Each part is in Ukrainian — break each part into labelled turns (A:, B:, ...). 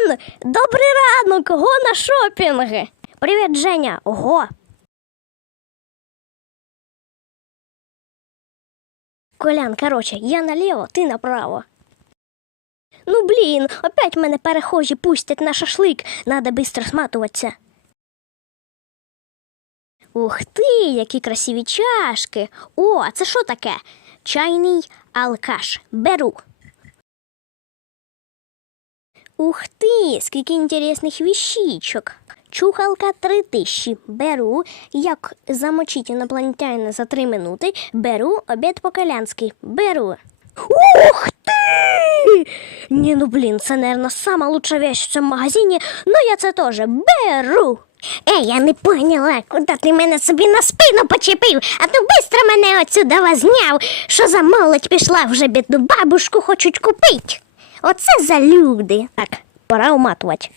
A: Колян, добрий ранок, го на шопінг. Привіт, Женя, го. Колян, короче, я наліво, ти направо. Ну, блін, опять мене перехожі пустять на шашлик, надо быстро сматуватися. Ух ти, які красиві чашки. О, а це що таке? Чайний алкаш. Беру. Ух ти, скільки інтересних віщичок. Чухалка 3000. Беру. Як замочить інопланетянина за 3 минути. Беру. Обід по-колянськи. Беру. Ух ти! Не, ну блін, це, наверное, сама лучша вещь в цьому магазині, но я це теж беру. Я не поняла, куди ти мене собі на спину почепив, а то бистро мене отсюда зняв. Що за молодь пішла, вже бідну бабушку хочуть купити. Оце за люди. Так, пора уматувати.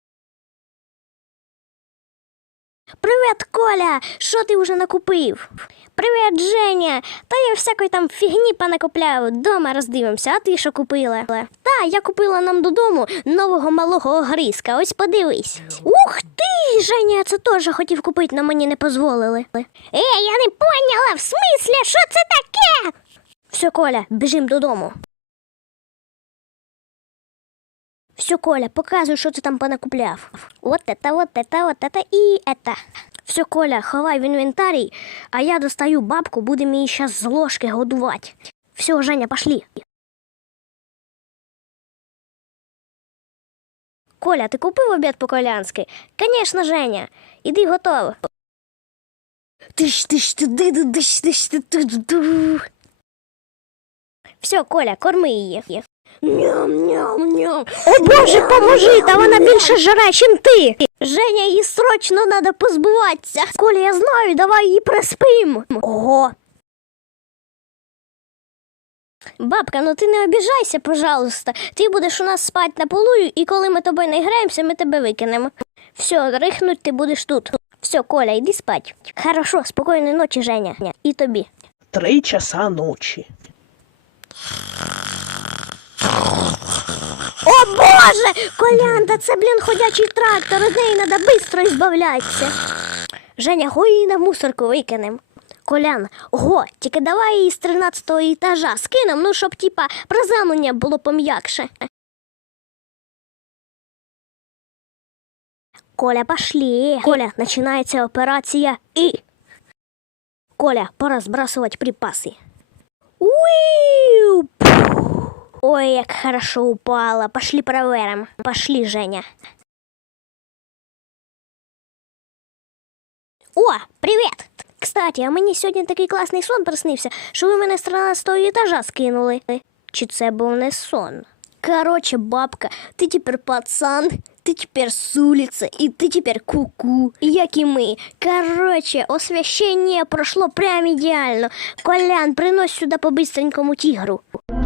A: Привіт, Коля! Що ти вже накупив? Привіт, Женя! Та я всякої там фігні понакупляв. Дома роздивимося, а ти що купила? Та, я купила нам додому нового малого огризка. Ось подивись. Ух ти! Женя, я це теж хотів купити, но мені не дозволили. Я не поняла, в смислі, що це таке? Все, Коля, біжим додому. Все, Коля, показуй, що ти там понакупляв. Вот это і это. Все, Коля, ховай в інвентарій, а я достаю бабку, будемо її зараз з ложки годувати. Все, Женя, пошли. Коля, ти купив обід по-колянськи? Конечно, Женя. Іди готово. Все, Коля, корми її. Ням-ням-ням. О, Боже, поможи, та вона більше жре, чим ти. Женя, її срочно треба позбуватися. Коля, я знаю, давай її приспим. Ого. Бабка, ну ти не обіжайся, пожалуйста. Ти будеш у нас спати на полу, і коли ми тобою не граємося, ми тебе викинемо. Все, рихнуть ти будеш тут. Все, Коля, йди спать. Хорошо, спокійної ночі, Женя. І тобі.
B: 3 часа ночі.
A: О, Боже! Колян, та це, блін, ходячий трактор, від неї треба швидко збавлятися. Женя, го її на мусорку викинем. Колян, го, тільки давай її з 13-го етажа скинем, ну, щоб, типа, приземлення було пом'якше. Коля, пошли. Коля, починається операція «І». Коля, пора збрасувати припаси. Уиу! Ой, як хорошо упала. Пошли проверим. Пошли, Женя. О, привіт! Кстати, а мені сьогодні такий класний сон приснився, що ви мене з 13-го етажа скинули. Чи це був не сон? Короче, бабка, ти тепер пацан, ти тепер з улиці, і ти тепер ку-ку, як і ми. Короче, освящення пройшло прям ідеально. Колян, принось сюди по-бистренькому тігру.